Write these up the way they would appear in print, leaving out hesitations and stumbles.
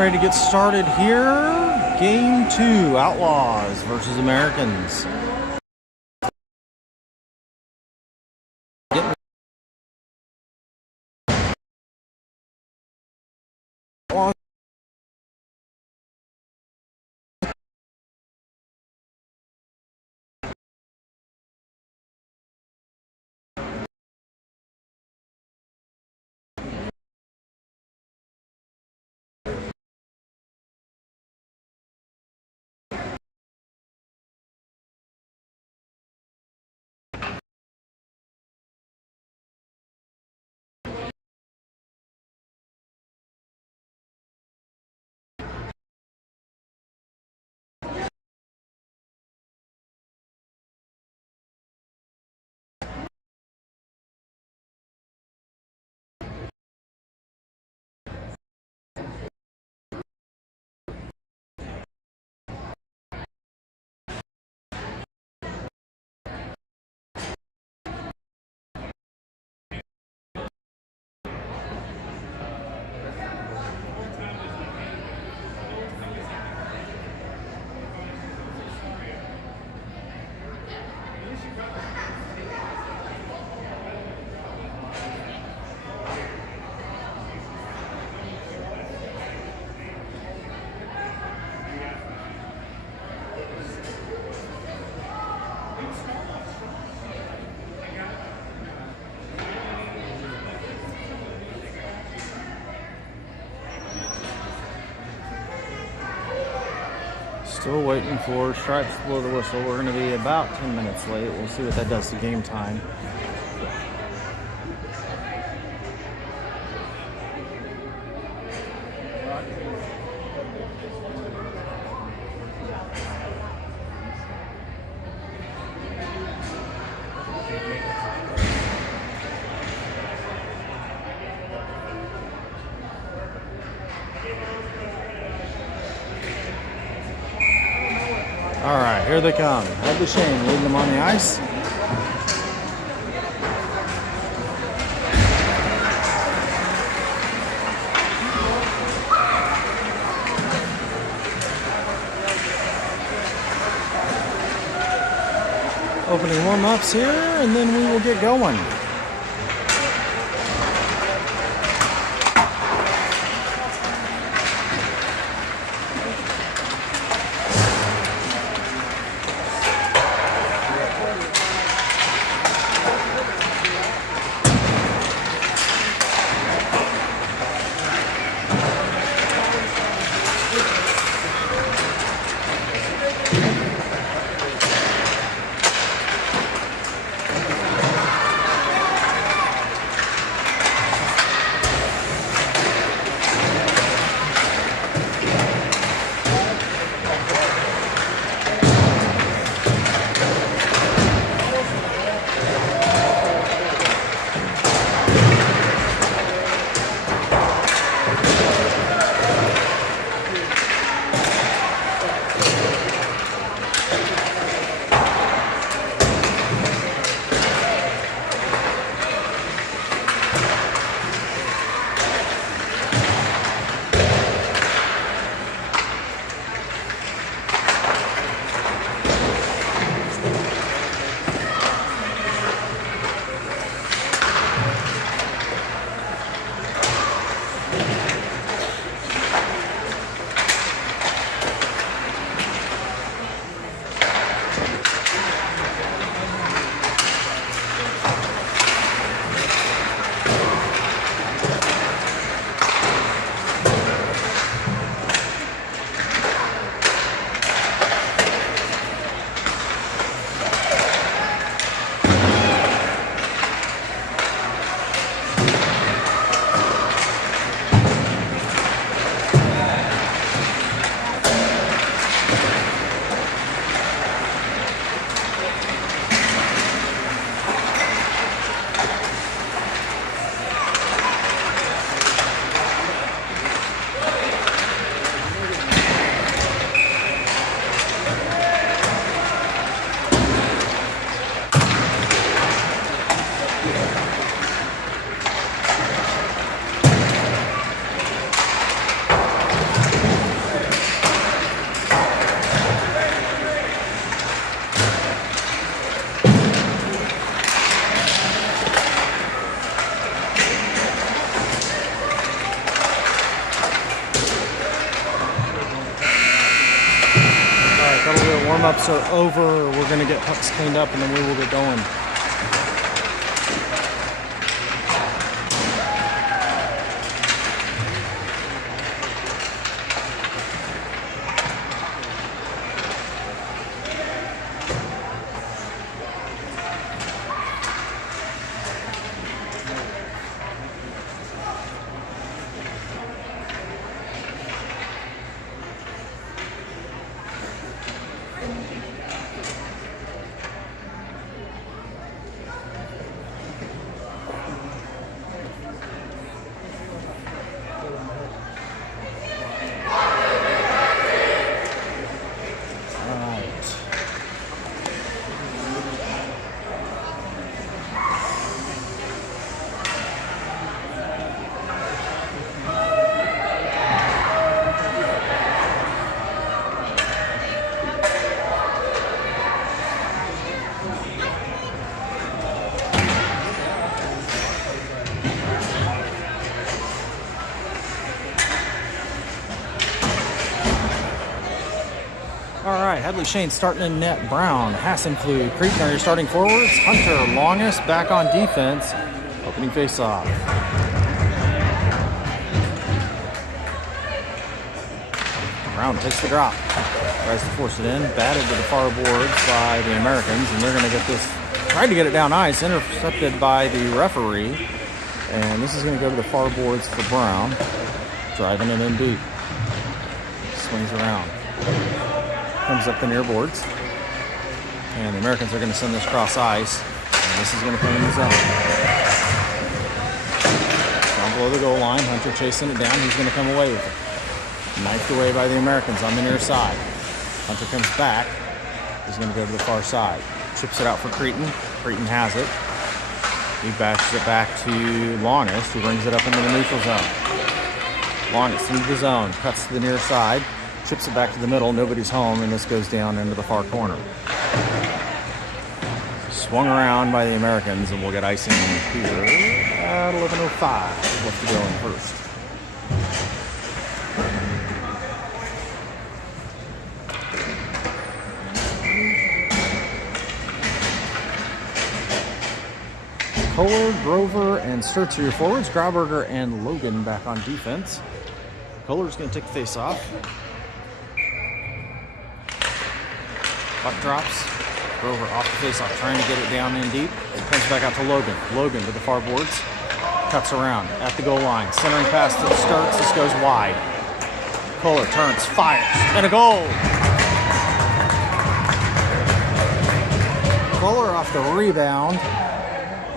ready to get started here. Game 2, Outlaws versus Americans. Still waiting for stripes to blow the whistle. We're going to be about 10 minutes late. We'll see what that does to game time. All right, here they come. Ed Shane leading them on the ice. Opening warm-ups here, and then we will get going. A little bit of warm-ups are over. We're going to get pucks cleaned up, and then we will get going. All right, Headley Shane starting in net. Brown, Hassenflug, Cretan are your starting forwards. Hunter, Longest back on defense. Opening face-off. Brown takes the drop. Tries to force it in. Batted to the far boards by the Americans, and they're going to get this. Tried to get it down ice. Intercepted by the referee. And this is going to go to the far boards for Brown. Driving it in deep. Swings around. Comes up the near boards. And the Americans are going to send this cross ice. And this is going to come in the zone. Down below the goal line. Hunter chasing it down. He's going to come away with it. Knifed away by the Americans on the near side. Hunter comes back. He's going to go to the far side. Chips it out for Cretan. Cretan has it. He bashes it back to Longest, who brings it up into the neutral zone. Longest into the zone. Cuts to the near side. Chips it back to the middle. Nobody's home, and this goes down into the far corner. Swung around by the Americans, and we'll get icing here at 11:05. Left to go in first. Kohler, Grover, and Sturtz are your forwards. Grauberger and Logan back on defense. Kohler's going to take the face off. Puck drops. Grover off the face-off, trying to get it down in deep. It comes back out to Logan. Logan to the far boards. Cuts around at the goal line. Centering pass to Sturtz. This goes wide. Kohler turns, fires, and a goal! Kohler off the rebound.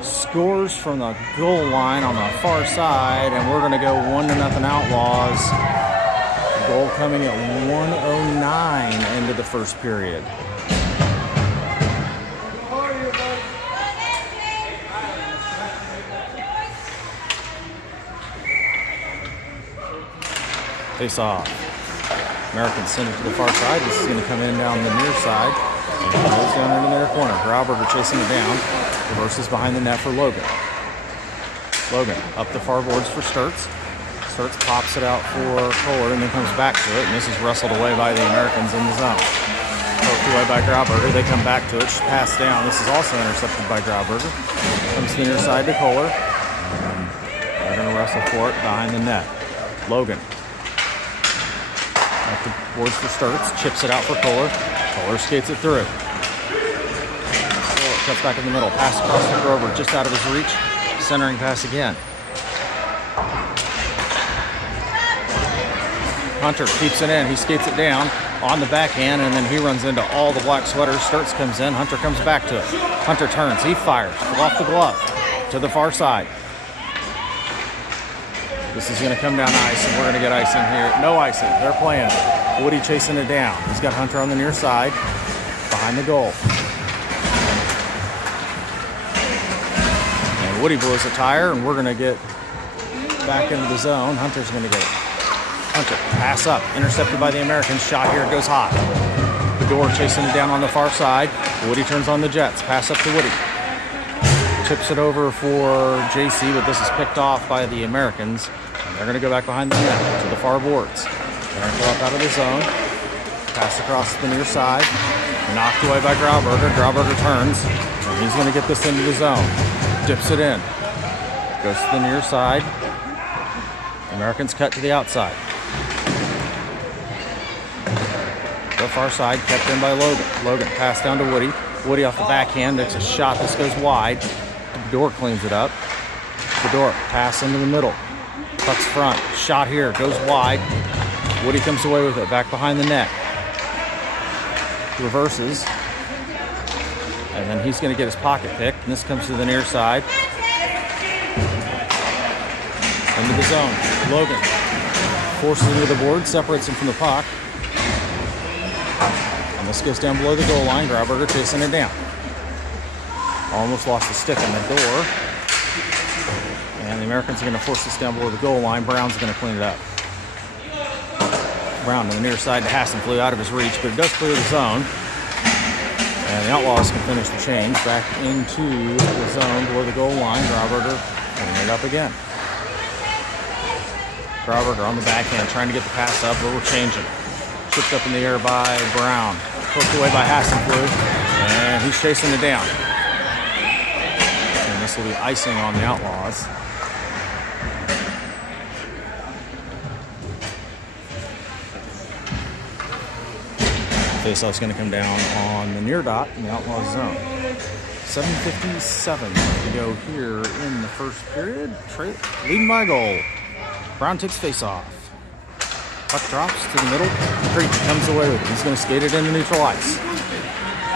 Scores from the goal line on the far side, and we're going to go 1-0 Outlaws. Goal coming at 1:09 into the first period. Face off. Americans send it to the far side. This is going to come in down the near side. And it goes down into their corner. Grauberger chasing it down. Reverses behind the net for Logan. Logan up the far boards for Sturtz. Sturtz pops it out for Kohler and then comes back to it. And this is wrestled away by the Americans in the zone. Poked away by Grauberger. They come back to it. Pass down. This is also intercepted by Grauberger. Comes to the near side to Kohler. And they're going to wrestle for it behind the net. Logan. Up the boards for Sturtz. Chips it out for Kohler. Kohler skates it through. Kohler cuts back in the middle. Pass across to Grover. Just out of his reach. Centering pass again. Hunter keeps it in. He skates it down on the backhand, and then he runs into all the black sweaters. Sturtz comes in. Hunter comes back to it. Hunter turns. He fires off the glove to the far side. This is going to come down ice, and we're going to get icing here. No icing. They're playing. Woody chasing it down. He's got Hunter on the near side behind the goal. And Woody blows a tire, and we're going to get back into the zone. Hunter's going to get it. Hunter, pass up, intercepted by the Americans. Shot here, goes high. Bedore chasing it down on the far side. Woody turns on the Jets. Pass up to Woody. Chips it over for JC, but this is picked off by the Americans. And they're going to go back behind the net to the far boards. They're going to go up out of the zone. Pass across the near side. Knocked away by Grauberger. Grauberger turns. And he's going to get this into the zone. Dips it in. Goes to the near side. Americans cut to the outside. The far side kept in by Logan. Logan pass down to Woody. Woody off the backhand makes a shot. This goes wide. Bedore cleans it up. Bedore pass into the middle. Puck's front. Shot here. Goes wide. Woody comes away with it. Back behind the net. Reverses. And then he's going to get his pocket picked. And this comes to the near side. Into the zone. Logan forces into the board. Separates him from the puck. And this goes down below the goal line. Grauberger chasing it down. Almost lost the stick on the door. And the Americans are going to force this down below the goal line. Brown's going to clean it up. Brown to the near side to Hassan. Flew out of his reach, but it does clear the zone. And the Outlaws can finish the change. Back into the zone below the goal line. Grauberger cleaning it up again. Grauberger on the backhand trying to get the pass up, but we're changing. Chipped up in the air by Brown. Poked away by Hassan. And he's chasing it down. And this will be icing on the Outlaws. Faceoff's going to come down on the near dot in the Outlaws zone. 7:57 to go here in the first period. Leading by a goal. Brown takes faceoff. Puck drops to the middle. Creighton comes away with it. He's going to skate it into neutral ice.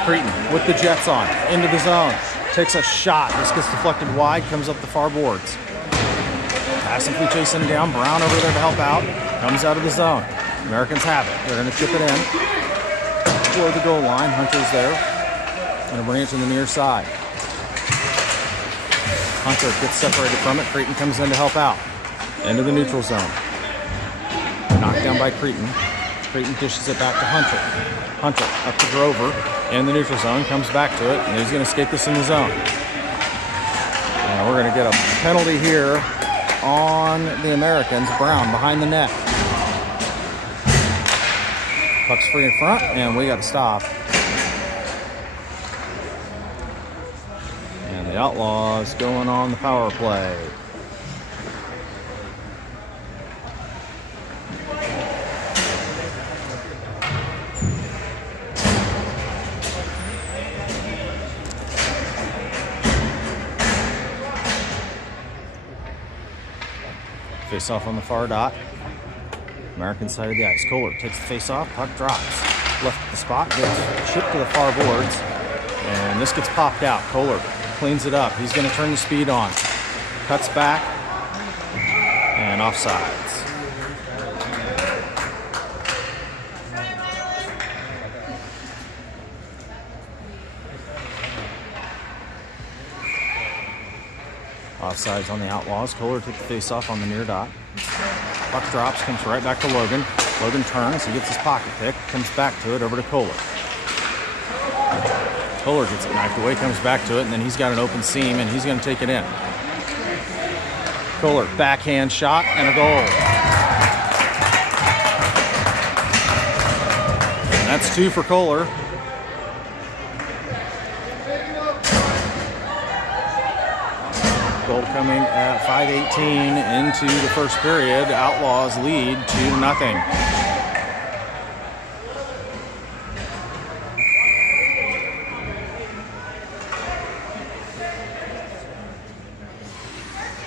Creighton with the Jets on. Into the zone. Takes a shot. This gets deflected wide. Comes up the far boards. Passively chasing it down. Brown over there to help out. Comes out of the zone. Americans have it. They're going to chip it in. Below the goal line. Hunter's there. Going to bring it to the near side. Hunter gets separated from it. Creighton comes in to help out. Into the neutral zone. Knocked down by Creighton. Creighton dishes it back to Hunter. Hunter up to Grover. In the neutral zone. Comes back to it. And he's going to skate this in the zone. And we're going to get a penalty here on the Americans. Brown behind the net. Puck's free in front, and we got to stop. And the Outlaws going on the power play. Face off on the far dot. American side of the ice. Kohler takes the face off. Puck drops. Left at the spot. Gets chipped to the far boards. And this gets popped out. Kohler cleans it up. He's going to turn the speed on. Cuts back. And offsides. Offsides on the Outlaws. Kohler took the face off on the near dot. Puck drops, comes right back to Logan. Logan turns, he gets his pocket pick, comes back to it, over to Kohler. Kohler gets it knifed away, comes back to it, and then he's got an open seam, and he's going to take it in. Kohler, backhand shot, and a goal. And that's 2 for Kohler. Goal coming at 5:18 into the first period. Outlaws lead 2-0.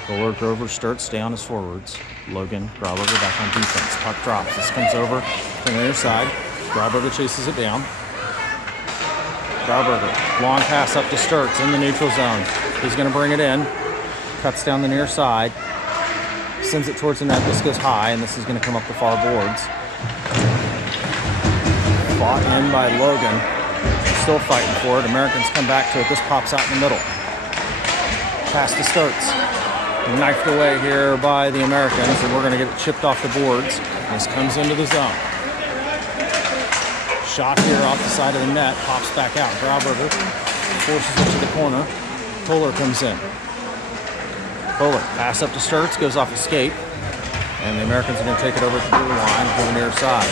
Kohler, Grover, Sturtz stay on his forwards. Logan, Grauberger back on defense. Puck drops. This comes over from the near side. Grauberger chases it down. Grauberger, long pass up to Sturtz in the neutral zone. He's going to bring it in. Cuts down the near side, sends it towards the net. This goes high, and this is going to come up the far boards. Fought in by Logan. Still fighting for it. Americans come back to it. This pops out in the middle. Pass to Sturtz. Knifed away here by the Americans, and we're going to get it chipped off the boards. This comes into the zone. Shot here off the side of the net. Pops back out. Grauberger forces it to the corner. Kohler comes in. Kohler, pass up to Sturtz, goes off his skate, and the Americans are going to take it over to the blue line to the near side.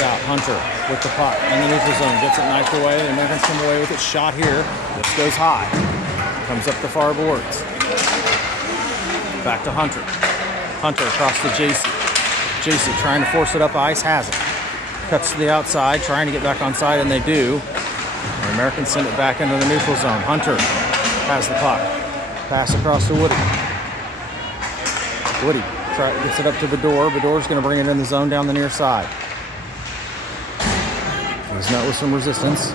Kicks out. Hunter with the puck in the neutral zone. Gets it knifed away. The Americans come away with it. Shot here. This goes high. Comes up the far boards. Back to Hunter. Hunter across to JC. JC trying to force it up ice. Has it. Cuts to the outside. Trying to get back on side, and they do. The Americans send it back into the neutral zone. Hunter has the puck. Pass across to Woody. Woody gets it up to Bedore. Bedore's going to bring it in the zone down the near side. He's met with some resistance.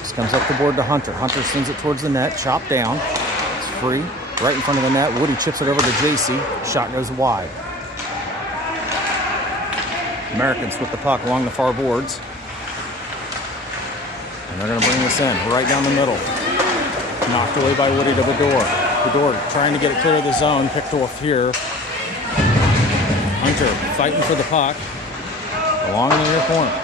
This comes up the board to Hunter. Hunter sends it towards the net. Chopped down. It's free. Right in front of the net. Woody chips it over to JC. Shot goes wide. Americans with the puck along the far boards. And they're going to bring this in right down the middle. Knocked away by Woody to Bedore. Bedore trying to get it clear of the zone. Picked off here. Hunter fighting for the puck along the near corner.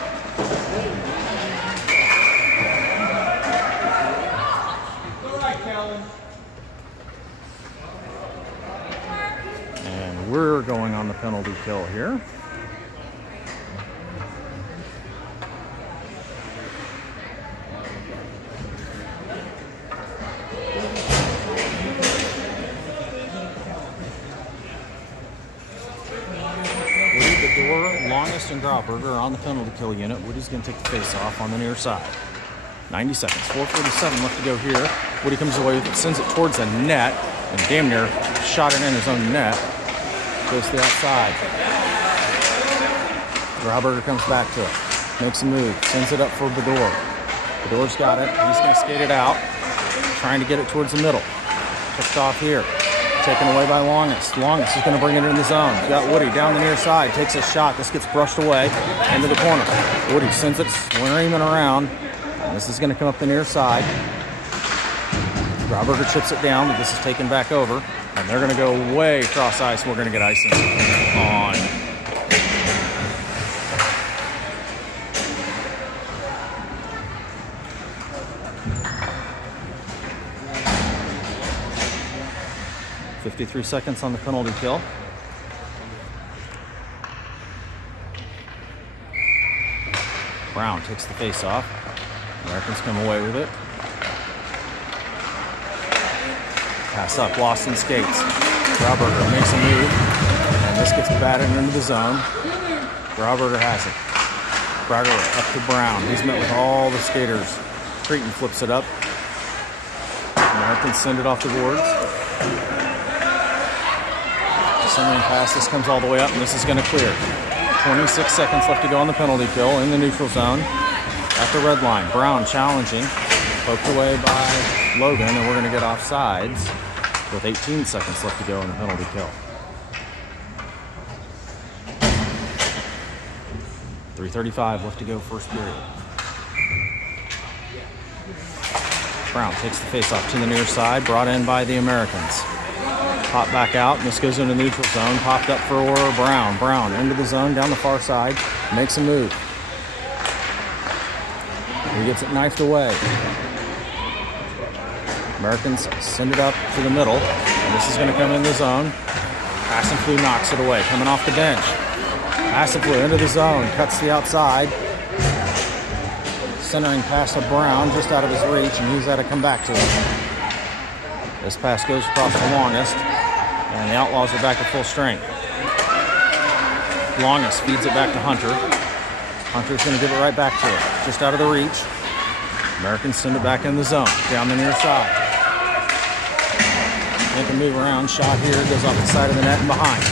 And we're going on the penalty kill here. Longest and Grauberger are on the penalty kill unit. Woody's going to take the face off on the near side. 90 seconds. 4:47 left to go here. Woody comes away with it, sends it towards the net, and damn near shot it in his own net. Goes to the outside. Grauberger comes back to it. Makes a move. Sends it up for Bedore. Bedore's got it. He's going to skate it out. Trying to get it towards the middle. Picked off here. Taken away by Longest. Longest is going to bring it in the zone. Got Woody down the near side. Takes a shot. This gets brushed away into the corner. Woody sends it swimming around. And this is going to come up the near side. Grauberger chips it down, but this is taken back over. And they're going to go way across ice. We're going to get icing on. .53 seconds on the penalty kill. Brown takes the face off. Americans come away with it. Pass up, lost in skates. Grauberger makes a move, and this gets batted into the zone. Grauberger has it. Grauberger up to Brown. He's met with all the skaters. Creighton flips it up. Americans send it off the boards. Centering pass, this comes all the way up, and this is going to clear. 26 seconds left to go on the penalty kill in the neutral zone. At the red line, Brown challenging, poked away by Logan, and we're going to get offsides with 18 seconds left to go in the penalty kill. 3:35 left to go first period. Brown takes the face off to the near side, brought in by the Americans. Pop back out, and this goes into the neutral zone. Popped up for Brown. Brown into the zone, down the far side. Makes a move. He gets it knifed away. Americans send it up to the middle, and this is going to come in the zone. Hassenflue knocks it away, coming off the bench. Hassenflue into the zone, cuts the outside. Centering pass to Brown, just out of his reach, and he's got to come back to it. This pass goes across the Longest, and the Outlaws are back at full strength. Longest feeds it back to Hunter. Hunter's going to give it right back to it, just out of the reach. Americans send it back in the zone, down the near side. Make a move around, shot here, goes off the side of the net and behind.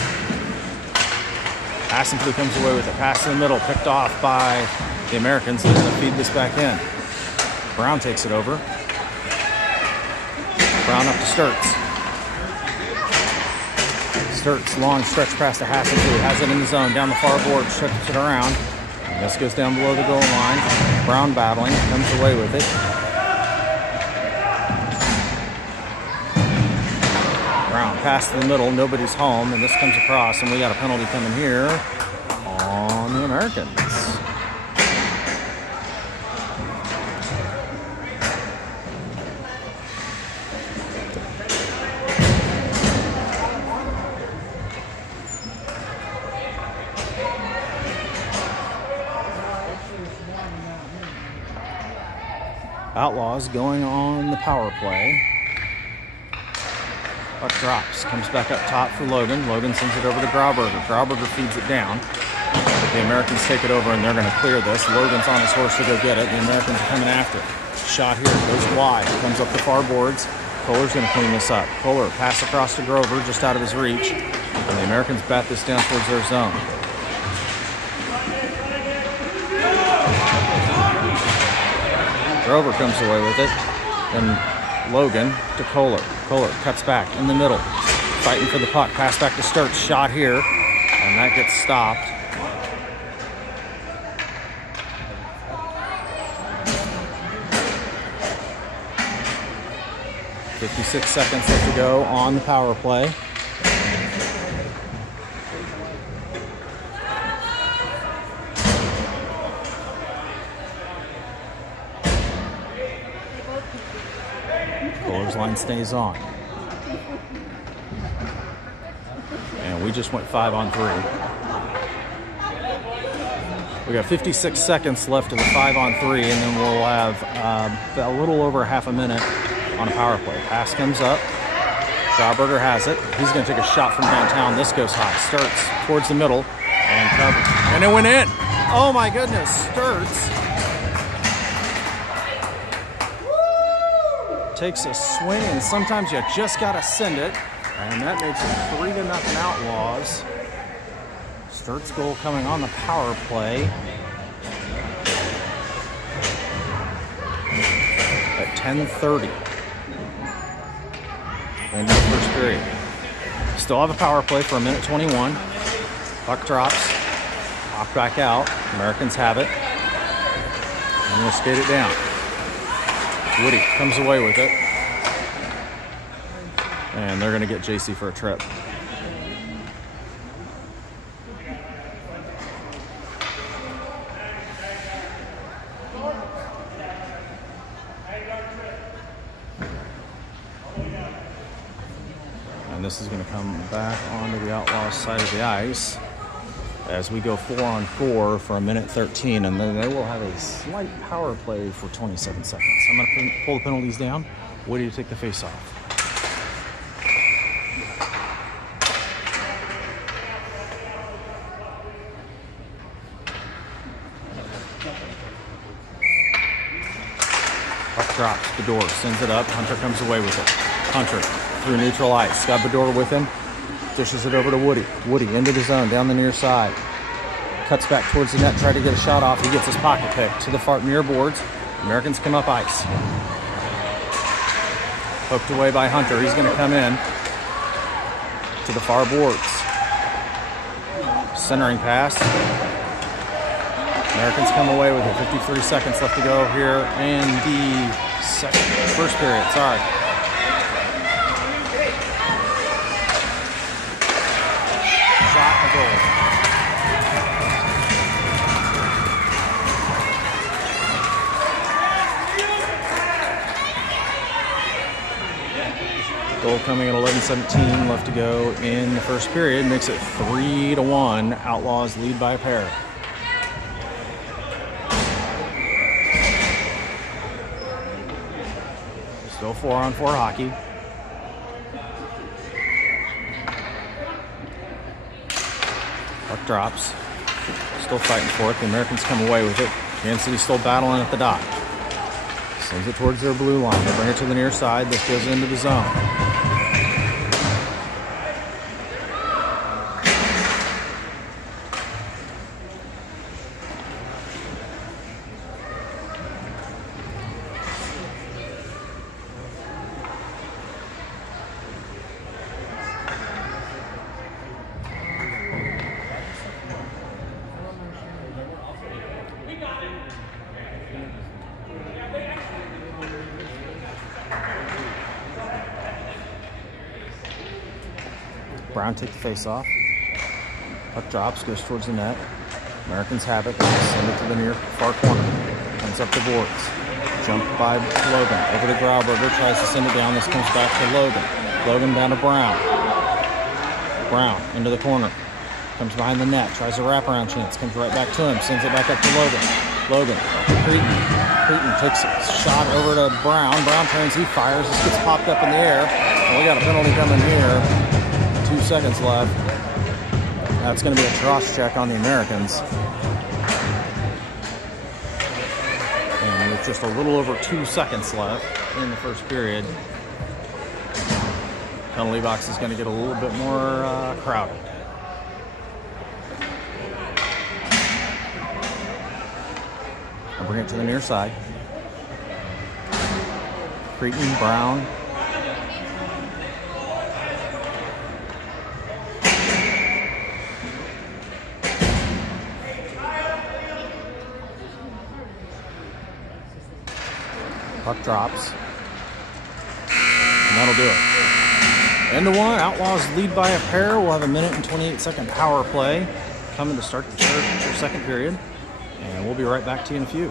Hassenflue comes away with it, pass in the middle, picked off by the Americans. They're going to feed this back in. Brown takes it over. Brown up to Sturts. Sturts, long stretch pass to Hassenflue. Has it in the zone, down the far board, stretches it around. And this goes down below the goal line. Brown battling, comes away with it. Brown pass to the middle, nobody's home, and this comes across, and we got a penalty coming here on the Americans. Outlaws going on the power play. Puck drops, comes back up top for Logan. Logan sends it over to Grauberger. Grauberger feeds it down. But the Americans take it over and they're going to clear this. Logan's on his horse to go get it. The Americans are coming after it. Shot here, goes wide, comes up the far boards. Kohler's going to clean this up. Kohler, pass across to Grover, just out of his reach. And the Americans bat this down towards their zone. Grover comes away with it. And Logan to Kohler. Kohler cuts back in the middle. Fighting for the puck. Pass back to Sturts. Shot here. And that gets stopped. .56 seconds left to go on the power play. Kohler's line stays on. And we just went 5-on-3. We got 56 seconds left of the 5-on-3, and then we'll have a little over half a minute on a power play. Pass comes up. Grauberger has it. He's going to take a shot from downtown. This goes high. Sturts towards the middle and covered. And it went in. Oh my goodness. Sturts takes a swing, and sometimes you just got to send it. And that makes it 3-0 Outlaws. Sturts' goal coming on the power play at 10:30. End of the first period. Still have a power play for 1:21. Puck drops. Knocked back out. Americans have it. I'm going to skate it down. Woody comes away with it. And they're going to get JC for a trip. And this is going to come back onto the Outlaws side of the ice as we go 4-on-4 for 1:13, and then they will have a slight power play for 27 seconds. I'm going to pull the penalties down. Woody to take the face off. Puck drops, Bedore sends it up. Hunter comes away with it. Hunter through neutral ice. Got Bedore with him. Dishes it over to Woody. Woody into the zone, down the near side. Cuts back towards the net, try to get a shot off. He gets his pocket picked to the far near boards. Americans come up ice. Poked away by Hunter. He's going to come in to the far boards. Centering pass. Americans come away with it. 53 seconds left to go here in the first period. Sorry. Shot and goal. Goal coming at 11:17 left to go in the first period. Makes it 3-1. Outlaws lead by a pair. Still 4-on-4 hockey. Puck drops. Still fighting for it. The Americans come away with it. Kansas City still battling at the dot. Sends it towards their blue line. They bring it to the near side. This goes into the zone. Brown take the face off. Puck drops, goes towards the net. Americans have it. They send it to the near far corner. Comes up the boards. Jumped by Logan. Over to Grauberger. Tries to send it down. This comes back to Logan. Logan down to Brown. Brown into the corner. Comes behind the net. Tries a wraparound chance. Comes right back to him. Sends it back up to Logan. Logan, Cretin takes a shot over to Brown. Brown turns, he fires. This gets popped up in the air. And we got a penalty coming here. 2 seconds left. That's going to be a cross check on the Americans. And with just a little over 2 seconds left in the first period, penalty box is going to get a little bit more crowded. I'll bring it to the near side. Cretin, Brown. Puck drops. And that'll do it. End of one. Outlaws lead by a pair. We'll have a 1 and 28-second power play coming to start the second period. And we'll be right back to you in a few.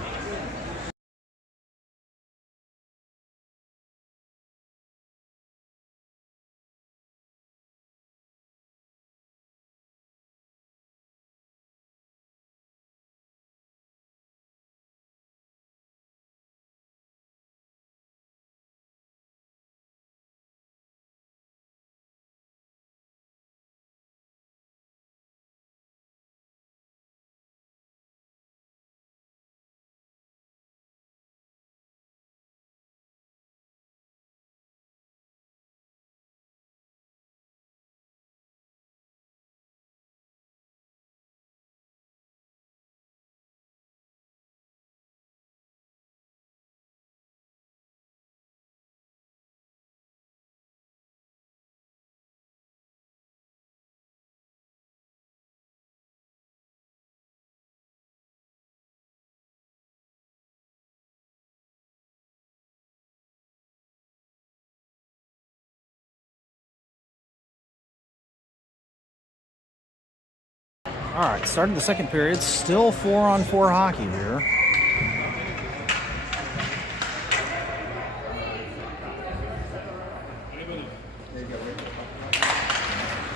All right, starting the second period, still 4-on-4 hockey here.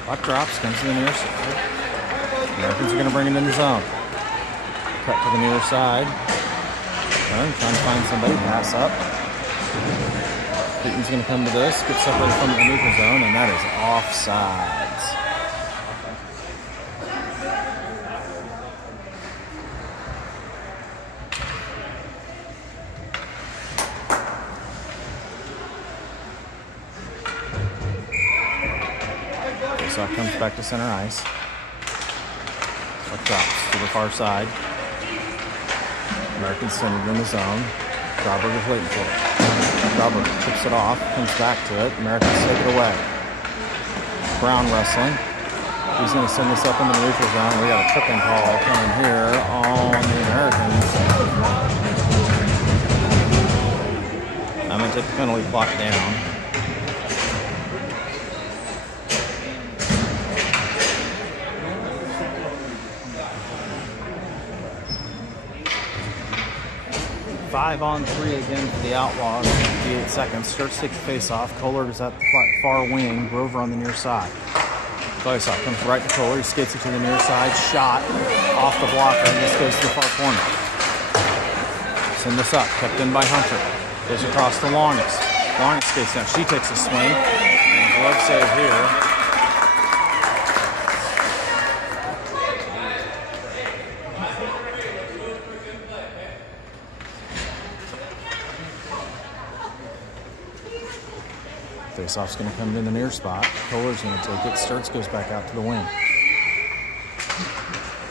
Puck drops, comes to the near side. Americans are going to bring it in the zone. Cut to the near side. Trying to find somebody, pass up. Cretin's going to come to this, get separated from the neutral zone, and that is offsides. 'So it comes back to center ice. Puck drops to the far side. Americans centered in the zone. Robert is waiting for it. Robert tips it off, comes back to it. Americans take it away. Brown wrestling. He's going to send this up into the neutral zone. We got a tripping call coming here on the Americans. I'm going to take the penalty clock down. Five on three again for the Outlaws. 58 seconds. Sturts takes the face-off. Kohler is at the far wing. Grover on the near side. Face-off comes right to Kohler. He skates it to the near side. Shot off the blocker. And this goes to the far corner. Send this up. Kept in by Hunter. Goes across to Longest. Longest skates down. She takes a swing. And glove save here. Face-off's going to come in the near spot. Kohler's going to take it. Sturts goes back out to the wing.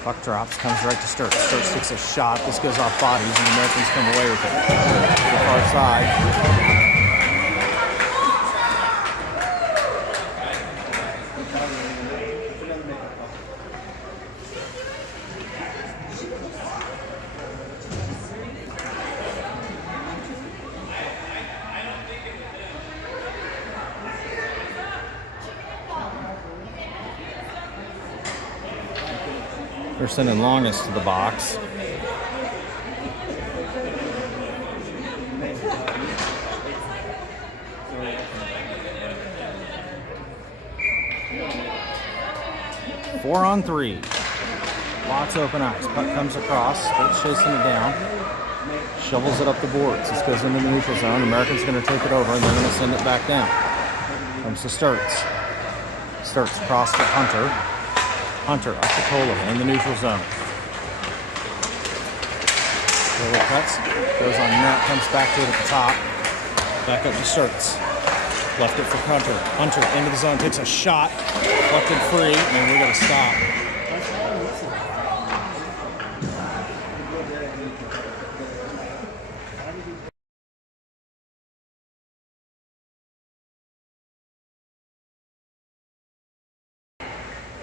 Puck drops, comes right to Sturts. Sturts takes a shot. This goes off bodies, and the Americans come away with it. To the far side. They're sending Longest to the box. Four on three. Lots of open eyes. Puck comes across, Sturts chasing it down. Shovels it up the boards. This goes into the neutral zone. American's going to take it over, and they're going to send it back down. Comes to Sturts. Sturts across to Hunter. Hunter up to Tola in the neutral zone. Tola cuts, goes on net, comes back to it at the top. Back up to Sturts. Left it for Hunter. Hunter into the zone, takes a shot, deflected free, and we got to stop.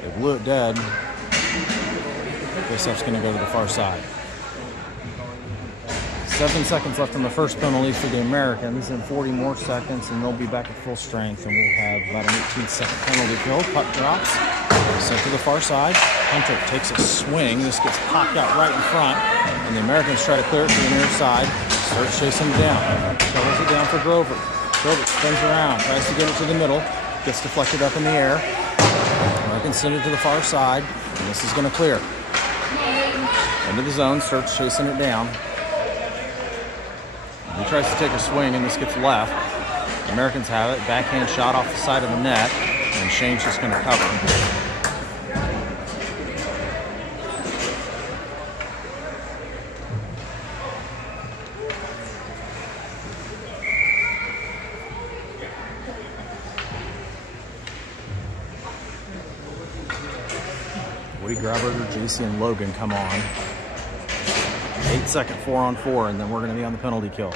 They blew it dead. This up's going to go to the far side. 7 seconds left on the first penalty for the Americans, and 40 more seconds, and they'll be back at full strength, and we'll have about an 18-second penalty kill. Puck drops, sent to the far side. Hunter takes a swing. This gets popped out right in front, and the Americans try to clear it to the near side. Starts chasing it down. Shovels it down for Grover. Grover spins around, tries to get it to the middle, gets deflected up in the air. Americans send it to the far side, and this is going to clear. Into the zone, starts chasing it down. He tries to take a swing, and this gets left. The Americans have it. Backhand shot off the side of the net, and Shane's just going to cover. Woody Grabberger, JC, and Logan come on. 8-second 4-on-4, and then we're going to be on the penalty kill.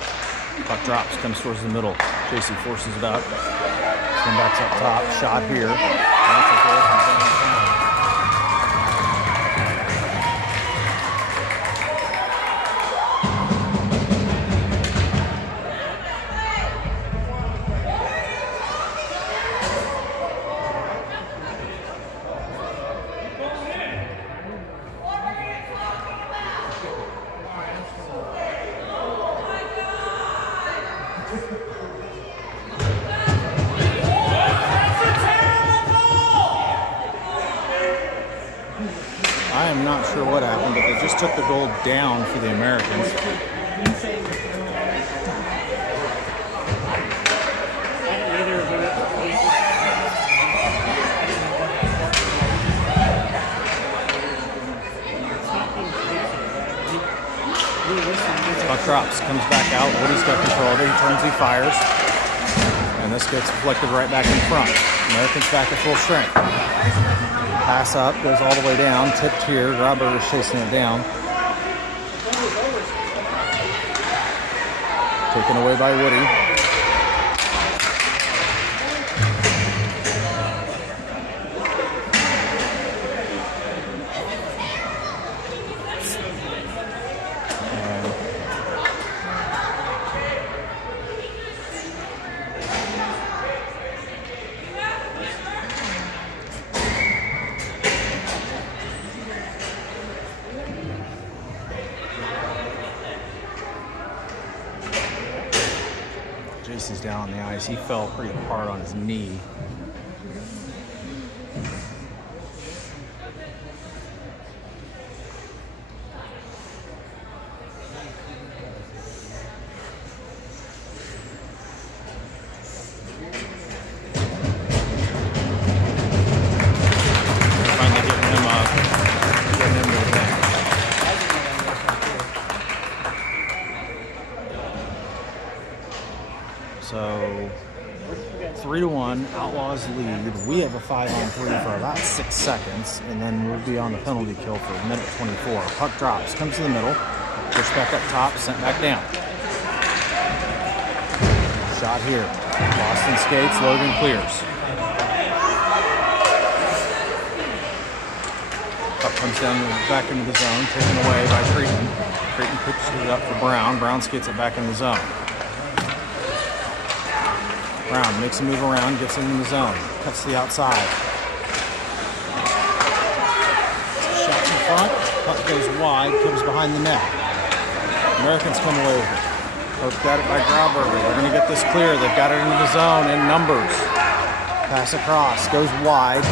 Puck drops, comes towards the middle. JC forces it up. Sandbacks up top. Shot here. That's a goal from downtown. I am not sure what happened, but they just took the goal down for the Americans. Puck drops, comes back out. Woody's got control of it. He turns, he fires. And this gets deflected right back in front. Americans back at full strength. Pass up, goes all the way down, tipped here. Grabberger's chasing it down. Taken away by Woody. JC's down on the ice. He fell pretty hard on his knee. Finally getting him up. Getting him to the bench. So 3-1, Outlaws lead. We have a 5-on-3 for about 6 seconds, and then we'll be on the penalty kill for a minute 24. Puck drops, comes to the middle, pushed back up top, sent back down. Shot here. Boston skates, Logan clears. Puck comes down back into the zone, taken away by Creighton. Creighton pitches it up for Brown. Brown skates it back in the zone. Brown makes a move around, gets in the zone, cuts to the outside. Shots in front, puck goes wide, comes behind the net. Americans come away with it. Coach got it by Grauberger. They're going to get this clear. They've got it into the zone in numbers. Pass across, goes wide.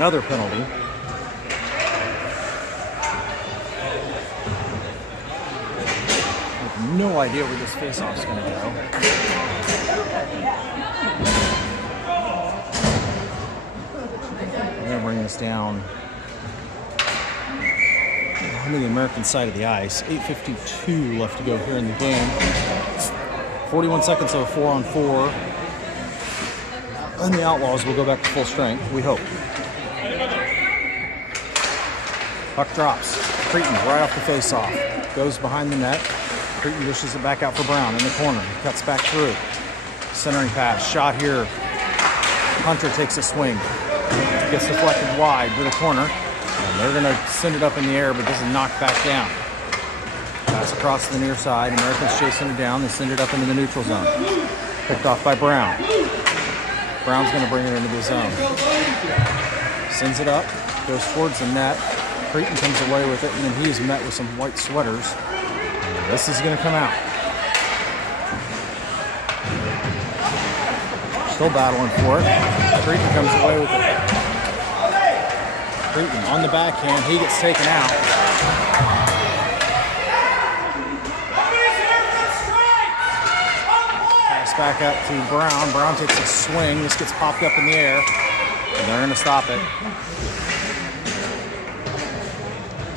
another penalty. I have no idea where this face-off is going to go. I'm going to bring this down on the American side of the ice. 8:52 left to go here in the game. 41 seconds of a 4-on-4. And the Outlaws will go back to full strength, we hope. Puck drops. Creighton right off the face-off. Goes behind the net. Creighton dishes it back out for Brown in the corner. He cuts back through. Centering pass. Shot here. Hunter takes a swing. Gets deflected wide to the corner. And they're going to send it up in the air, but this is knocked back down. Pass across to the near side. Americans chasing it down. They send it up into the neutral zone. Picked off by Brown. Brown's going to bring it into the zone. Sends it up. Goes towards the net. Creighton comes away with it, and then he is met with some white sweaters. And this is going to come out. Still battling for it. Creighton comes away with it. Creighton on the backhand. He gets taken out. Pass back up to Brown. Brown takes a swing. This gets popped up in the air. And they're going to stop it.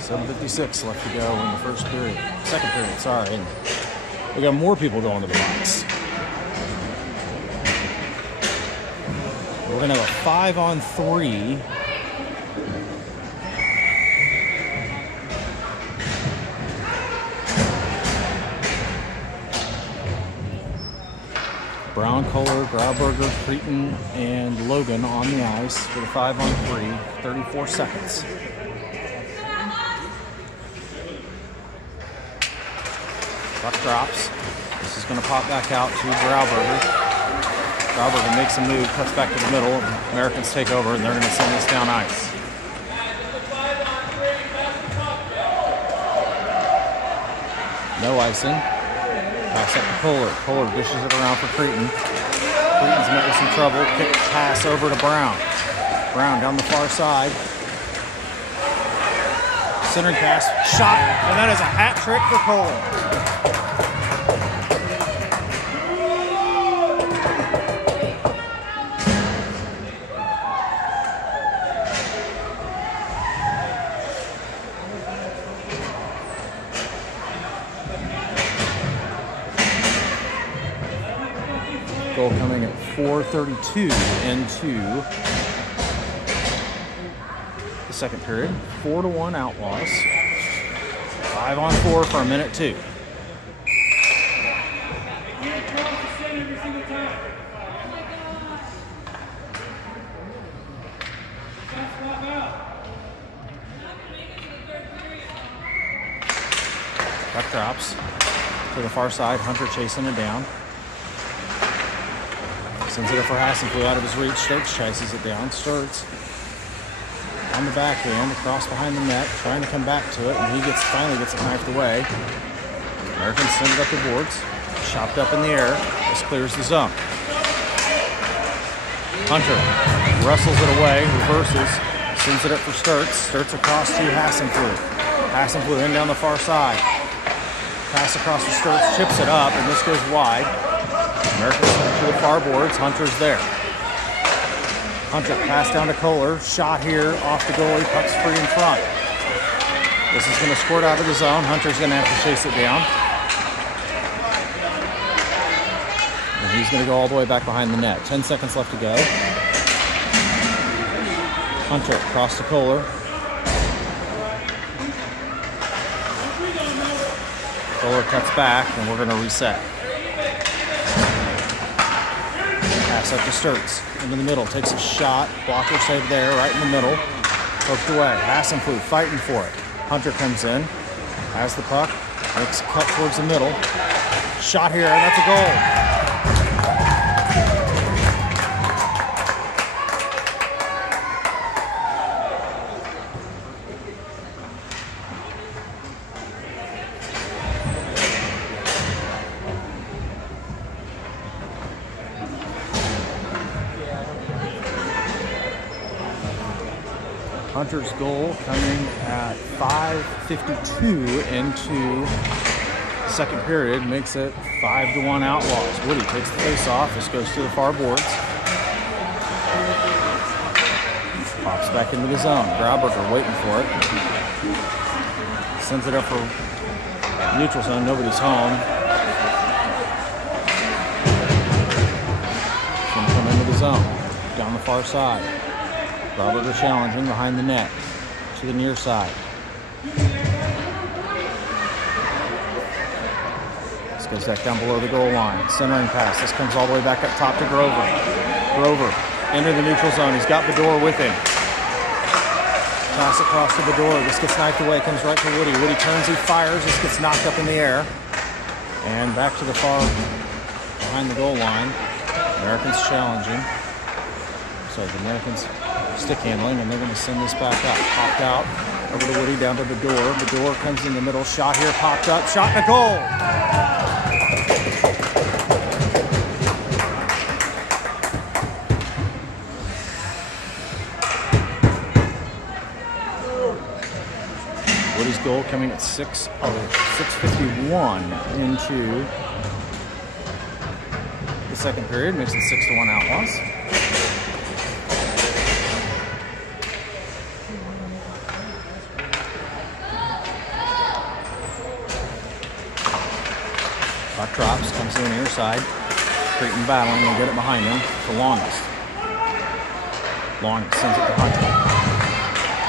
7:56 left to go in the first period. Second period, sorry. And we got more people going to the box. We're going to have a 5-on-3. Brown, Kohler, Grauberger, Creighton, and Logan on the ice for the 5-on-3. 34 seconds. Puck drops. This is going to pop back out to Grauberger. Grauberger makes a move, cuts back to the middle. Americans take over, and they're going to send this down ice. No icing. Pass up to Kohler. Kohler dishes it around for Creighton. Creighton's met with some trouble. Kick pass over to Brown. Brown down the far side. Centering pass. Shot. And that is a hat trick for Kohler. Goal coming at 4:32 into the second period. 4-1 Outlaws. 5-on-4 for a minute 2. Puck drops to the far side. Hunter chasing it down. Sends it up for Hassenflue out of his reach. Sturts chases it down. Sturts on the backhand, across behind the net, trying to come back to it, and he finally gets it knifed away. Americans send it up the boards. Chopped up in the air. This clears the zone. Hunter wrestles it away, reverses, sends it up for Sturts. Sturts across to Hassenflue. Hassenflue in down the far side. Pass across to Sturts, chips it up, and this goes wide. Americans to the far boards. Hunter's there. Hunter pass down to Kohler. Shot here off the goalie. Puck's free in front. This is going to squirt out of the zone. Hunter's going to have to chase it down. And he's going to go all the way back behind the net. 10 seconds left to go. Hunter across to Kohler. Kohler cuts back, and we're going to reset. Pass up to Sturts. Into the middle. Takes a shot. Blocker save there, right in the middle. Poked away. Hassenflue fighting for it. Hunter comes in. Has the puck. Makes a cut towards the middle. Shot here. That's a goal. Hunter's goal coming at 5:52 into second period makes it 5-1 Outlaws. Woody takes the face off. This goes to the far boards. Pops back into the zone. Grauberger waiting for it. Sends it up for neutral zone. Nobody's home. It's going to come into the zone. Down the far side. Grauberger challenging behind the net. To the near side. This goes back down below the goal line. Centering pass. This comes all the way back up top to Grover. Grover into the neutral zone. He's got Bedore with him. Pass across to Bedore. This gets knifed away. Comes right to Woody. Woody turns. He fires. This gets knocked up in the air. And back to the far behind the goal line. Americans challenging. So the Americans stick handling, and they're going to send this back out. Popped out over to Woody, down to Bedore. Bedore comes in the middle. Shot here. Popped up. Shot and a goal. Woody's goal coming at 6:51 into the second period. Makes it 6-1 Outlaws. Puck drops, comes to the near side. Creighton battling, will get it behind him for Longest. Longest sends it to Hunter.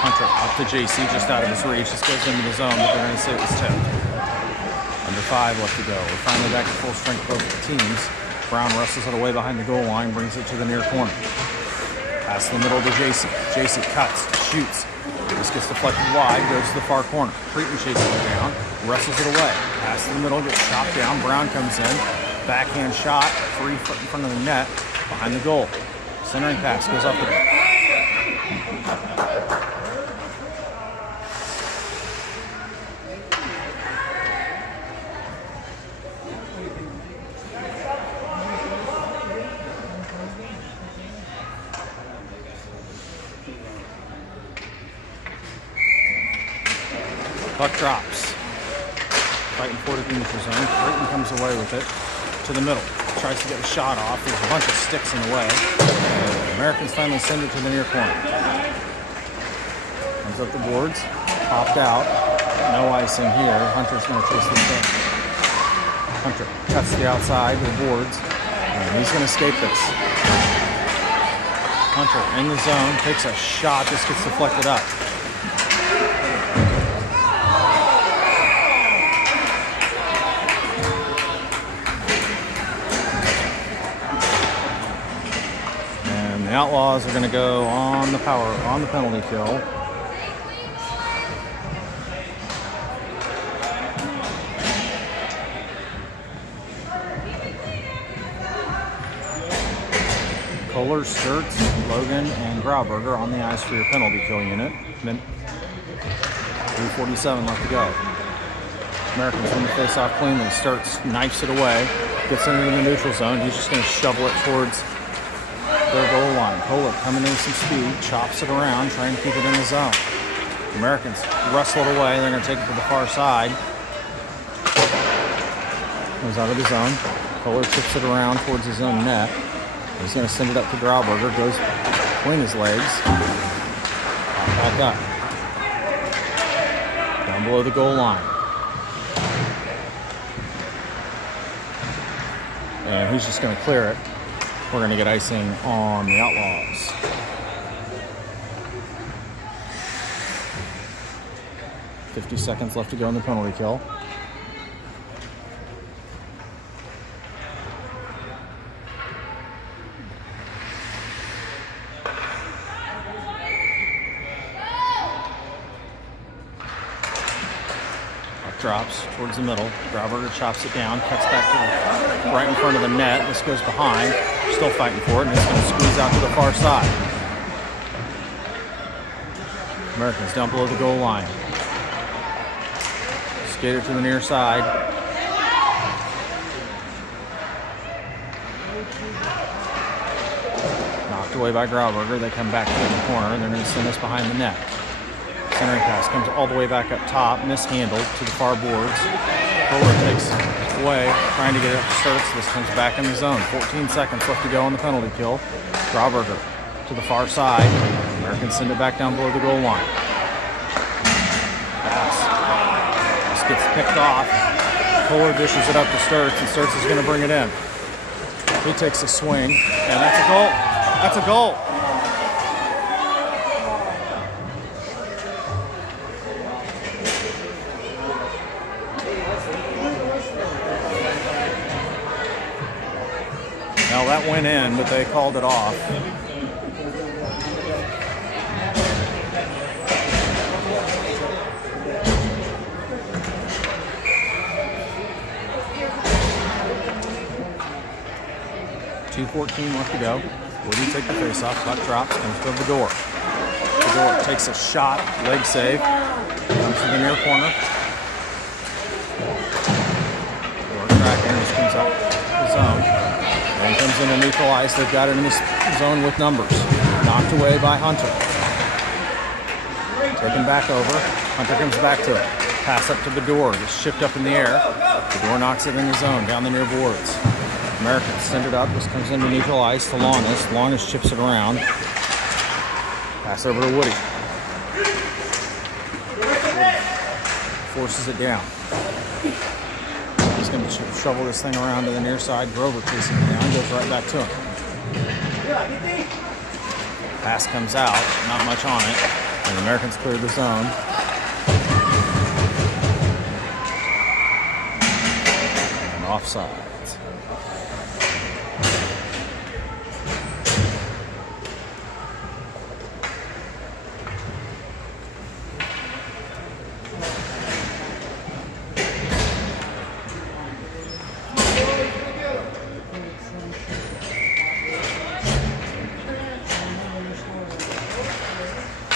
Hunter up to JC, just out of his reach. This goes into the zone, but they're going to say it was tipped. Under 5 left to go. We're finally back to full strength both teams. Brown wrestles it away behind the goal line, brings it to the near corner. Pass the middle to JC. JC cuts, shoots. This gets deflected wide, goes to the far corner. Creighton chases it down, wrestles it away. Pass to the middle, gets chopped down. Brown comes in. Backhand shot, 3 foot in front of the net, behind the goal. Centering pass goes up the puck drops. Fighting for it in the neutral zone. Creighton comes away with it to the middle. Tries to get a shot off. There's a bunch of sticks in the way. The Americans finally send it to the near corner. Comes up the boards. Popped out. No icing here. Hunter's going to chase this thing. Hunter cuts to the outside to the boards. And he's going to escape this. Hunter in the zone. Takes a shot. This gets deflected up. The Outlaws are going to go on the penalty kill. Kohler, Sturtz, Logan, and Grauberger on the ice for your penalty kill unit. 3:47 left to go. Americans win the face-off cleanly. Sturtz knifes it away, gets into the neutral zone. He's just going to shovel it towards their goal line. Kohler coming in with some speed, chops it around, trying to keep it in the zone. Americans wrestle it away. They're going to take it to the far side. Goes out of the zone. Kohler tips it around towards his own net. He's going to send it up to Grauberger. Goes between his legs. Back up. Down below the goal line. And he's just going to clear it. We're going to get icing on the Outlaws. .50 seconds left to go in the penalty kill. Drops towards the middle. Grauberger chops it down, cuts back to the right in front of the net. This goes behind. Still fighting for it, and it's going to squeeze out to the far side. Americans down below the goal line. Skate it to the near side. Knocked away by Grauberger. They come back to the corner, and they're going to send this behind the net. Centering pass comes all the way back up top, mishandled to the far boards. Fuller takes away, trying to get it up to Sturts. This comes back in the zone. 14 seconds left to go on the penalty kill. Grauberger to the far side. Americans send it back down below the goal line. Pass. This gets picked off. Fuller dishes it up to Sturts, and Sturts is going to bring it in. He takes a swing, and that's a goal. That's a goal. Now that went in, but they called it off. .2:14 left to go. Woody take the face-off. Puck drops, comes to the door. The door takes a shot, leg save. Comes to the near corner. Door tracking, this comes up the zone. Then comes in a neutral ice. They've got it in this zone with numbers. Knocked away by Hunter. Taken back over. Hunter comes back to it. Pass up to the door. Gets shipped up in the air. The door knocks it in the zone, down the near boards. Americans send it up. This comes into neutral ice to Longus. Longus chips it around. Pass over to Woody. Forces it down. He's going to shovel this thing around to the near side. Grover chasing it down. Goes right back to him. Pass comes out. Not much on it. And the Americans cleared the zone. And offside.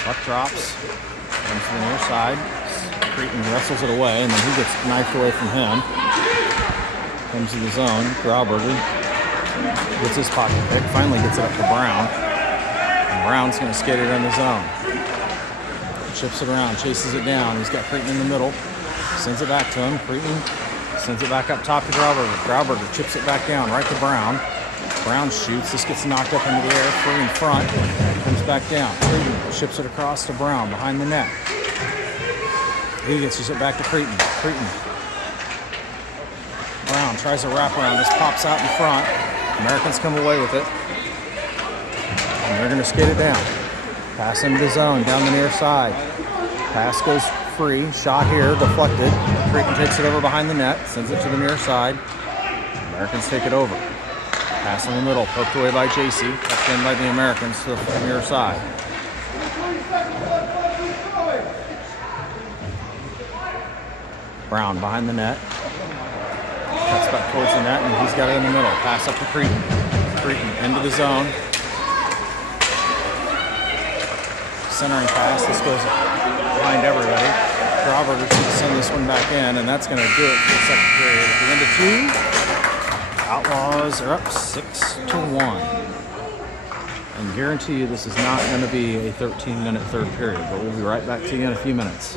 Puck drops, comes to the near side. Creighton wrestles it away, and then he gets knifed away from him. Comes to the zone. Grauberger gets his pocket pick, finally gets it up to Brown. And Brown's going to skate it in the zone. Chips it around, chases it down. He's got Creighton in the middle. Sends it back to him. Creighton sends it back up top to Grauberger. Grauberger chips it back down, right to Brown. Brown shoots. This gets knocked up into the air, free in front. Comes back down. Creighton ships it across to Brown behind the net. He gets it back to Creighton. Creighton. Brown tries a wraparound. This pops out in front. Americans come away with it. And they're going to skate it down. Pass into the zone, down the near side. Pass goes free. Shot here, deflected. Creighton takes it over behind the net. Sends it to the near side. Americans take it over. Pass in the middle, poked away by JC, tucked in by the Americans to the near side. Brown behind the net. Cuts back towards the net, and he's got it in the middle. Pass up to Creighton. Creighton into the zone. Centering pass. This goes behind everybody. Grauberger should send this one back in, and that's going to do it for the second period. At the end of 2, Outlaws are up 6-1. And guarantee you this is not going to be a 13-minute third period, but we'll be right back to you in a few minutes.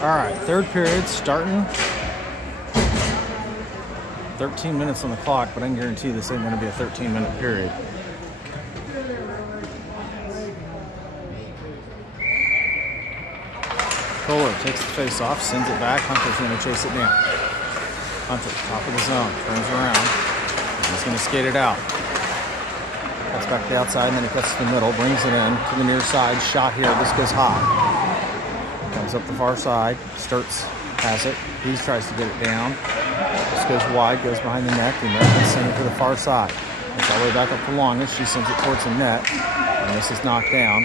All right, third period starting. 13 minutes on the clock, but I can guarantee this ain't going to be a 13-minute period. Kohler takes the face off, sends it back. Hunter's going to chase it down. Hunter, top of the zone, turns around. He's going to skate it out. Cuts back to the outside, and then he cuts to the middle, brings it in to the near side. Shot here. This goes high. Comes up the far side. Sturts has it. He tries to get it down. This goes wide, goes behind the net. The Americans send it to the far side. It's all the way back up to Longest. She sends it towards the net, and this is knocked down.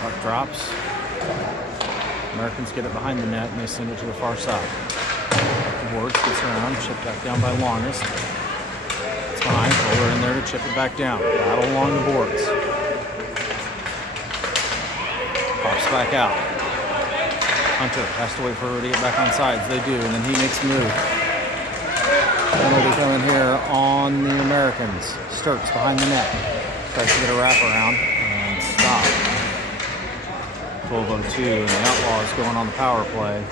Puck drops. Americans get it behind the net and they send it to the far side. Boards gets around, chipped back down by Longest. It's behind, Kohler in there to chip it back down. Battle along the boards. Pops back out. Hunter has to wait for her to get back on sides. They do, and then he makes the move. Penalty coming here on the Americans. Sturts behind the net. Tries to get a wraparound and stop. 12:02, and the Outlaws going on the power play.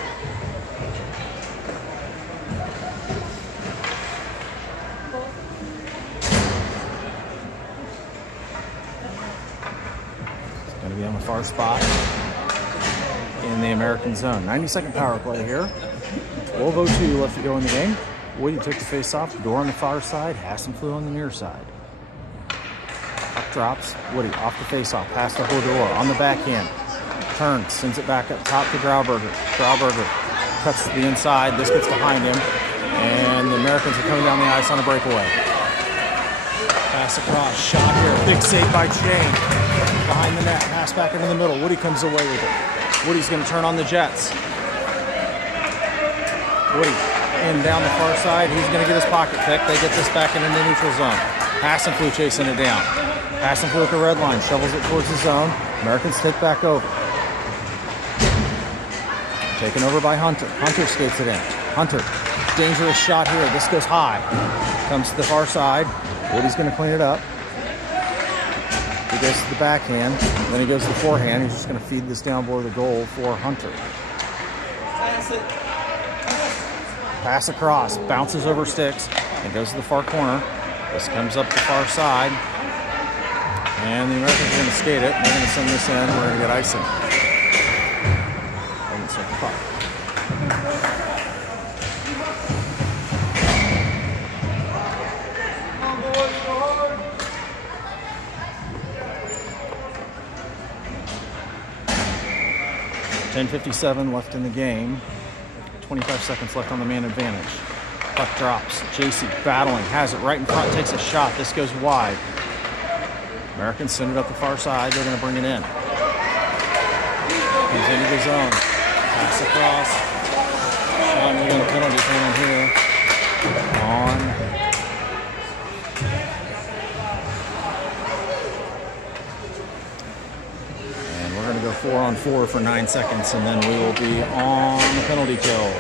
It's going to be on the far spot in the American zone. 90-second power play here. 12:02 left to go in the game. Woody took the face off. Door on the far side. Hassan flew on the near side. Puck drops. Woody off the face off. Past the Hodor on the backhand. Turns, sends it back up top to Grauberger. Grauberger cuts to the inside. This gets behind him. And the Americans are coming down the ice on a breakaway. Pass across. Shot here. Big save by Shane. Behind the net. Pass back into the middle. Woody comes away with it. Woody's going to turn on the Jets. Woody in down the far side. He's going to get his pocket pick. They get this back into the neutral zone. Hassan flew chasing it down. Hassan flew at the red line. Shovels it towards the zone. Americans take back over. Taken over by Hunter. Hunter skates it in. Hunter, dangerous shot here. This goes high. Comes to the far side. Woody's going to clean it up. He goes to the backhand. Then he goes to the forehand. He's just going to feed this down below the goal for Hunter. Pass across. Bounces over sticks and goes to the far corner. This comes up the far side. And the Americans are going to skate it. They're going to send this in. We're going to get icing. Start the clock. .57 left in the game. 25 seconds left on the man advantage. Puck drops. JC battling, has it right in front, takes a shot. This goes wide. Americans send it up the far side. They're going to bring it in. Comes into the zone. Pass across. Shot, we got a penalty coming here on and we're going to go 4-on-4 for 9 seconds, and then we will be on the penalty kill.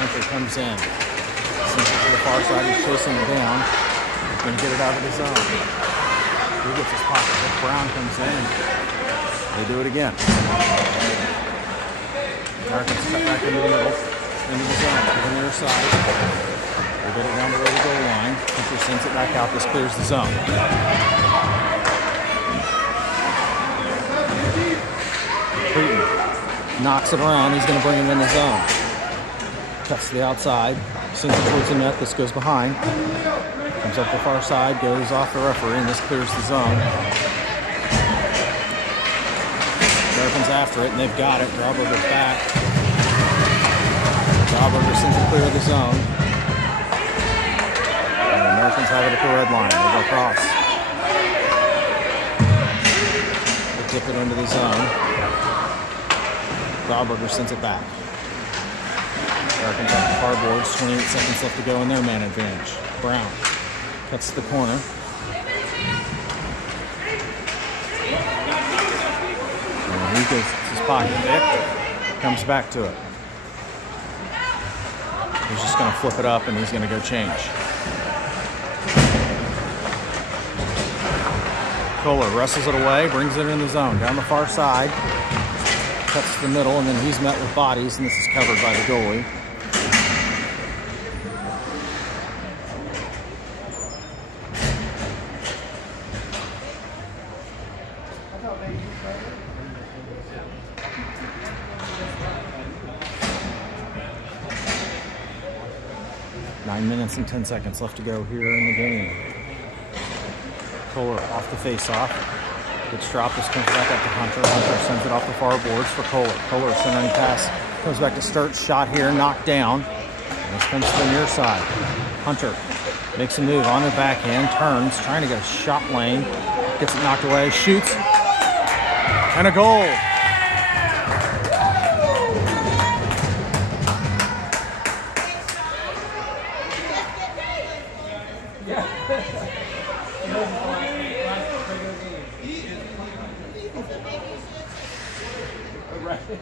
Hunter comes in. Sends it to the far side. He's chasing it down. He's going to get it out of the zone. He gets his pocket. Brown comes in. They do it again. Americans cut back into the middle. Into the zone. To the near side. They get it down below the goal line. Hunter sends it back out. This clears the zone. Creighton knocks it around. He's going to bring him in the zone. Cuts to the outside, sends it towards the net. This goes behind. Comes up the far side, goes off the referee, and this clears the zone. Americans after it, and they've got it. Grauberger's back. Grauberger sends it clear of the zone. have it at the red line. They go across. They dip it into the zone. Grauberger sends it back. Americans off the far boards. 28 seconds left to go in their man advantage. Brown cuts to the corner. And he gets his pocket pick. Comes back to it. He's just going to flip it up and he's going to go change. Kohler wrestles it away, brings it in the zone. Down the far side. Cuts to the middle, and then he's met with bodies, and this is covered by the goalie. Nine minutes and 10 seconds left to go here in the game. Kohler off the face-off. Gets dropped. This comes back up to Hunter. Hunter sends it off the far boards for Kohler. Kohler centering pass. Comes back to Sturts. Shot here. Knocked down. And this comes to the near side. Hunter makes a move on the backhand. Turns. Trying to get a shot lane. Gets it knocked away. Shoots. And a goal.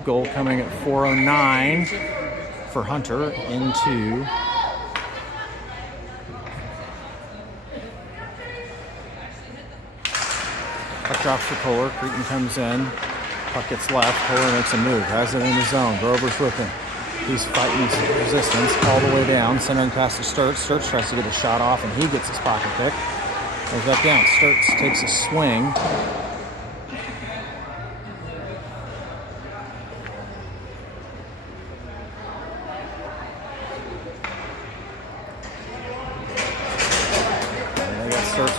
Goal coming at 4:09 for Hunter into puck drops for Kohler. Cretin comes in. Puck gets left. Kohler makes a move. Has it in the zone. Grover's with him. He's fighting resistance all the way down. Centering pass to Sturts. Sturts tries to get a shot off and he gets his pocket pick. Goes back down. Sturts takes a swing.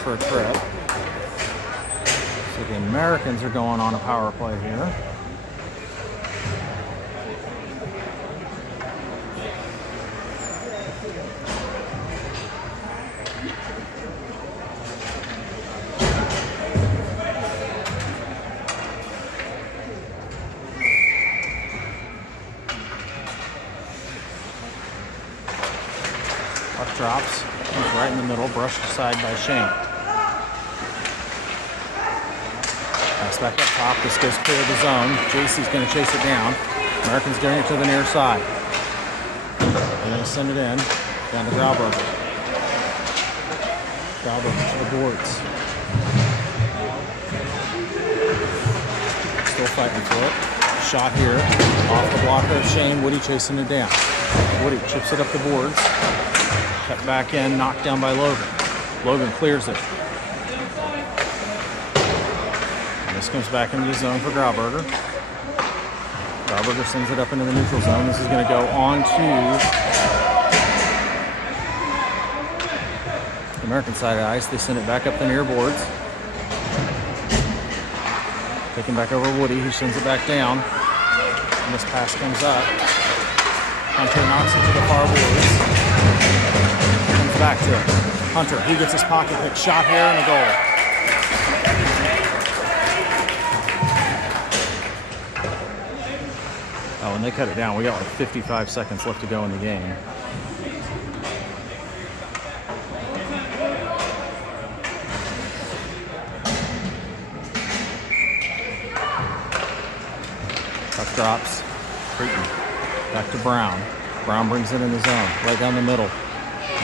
For a trip. So the Americans are going on a power play here. Puck drops. He's right in the middle, brushed aside by Shane. Pass back up top. This goes clear of the zone. JC's going to chase it down. Americans getting it to the near side. They're going to send it in. Down to Grauberger. Grauberger to the boards. Still fighting for it. Shot here. Off the blocker of Shane. Woody chasing it down. Woody chips it up the boards. Cut back in, knocked down by Logan. Logan clears it. And this comes back into the zone for Grauberger. Grauberger sends it up into the neutral zone. This is going to go on to the American side of the ice. They send it back up the near boards. Taking back over Woody. He sends it back down. And this pass comes up. Hunter knocks it to the far boards. Back to it. Hunter, he gets his pocket pick. Shot here and a goal. Oh, and they cut it down. We got like 55 seconds left to go in the game. Puck drops. Cretin. Back to Brown. Brown brings it in the zone. Right down the middle.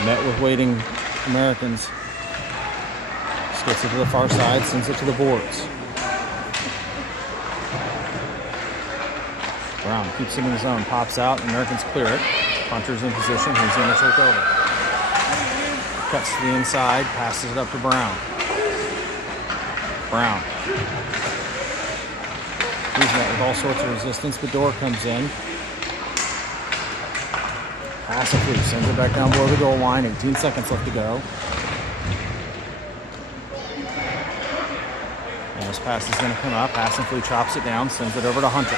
Met with waiting Americans. Gets it to the far side, sends it to the boards. Brown keeps it in the zone, pops out, Americans clear it. Hunter's in position, he's going to take over. Cuts to the inside, passes it up to Brown. Brown. He's met with all sorts of resistance, but Dorr comes in. Passively sends it back down below the goal line. 18 seconds left to go. And this pass is going to come up. Passively chops it down, sends it over to Hunter.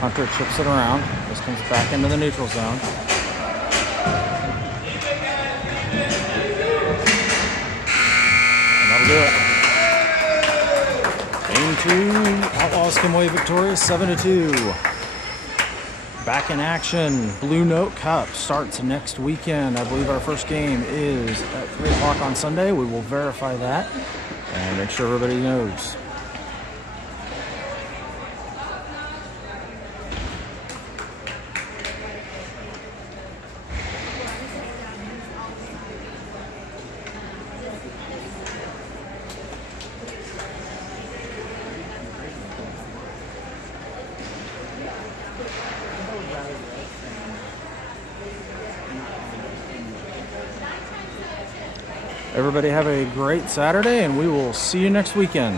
Hunter chips it around. This comes back into the neutral zone. do it. Game 2, Outlaws come away victorious 7-2. Back in action, Blue Note Cup starts next weekend. I believe our first game is at 3 o'clock on Sunday. We will verify that and make sure everybody knows. Everybody have a great Saturday, and we will see you next weekend.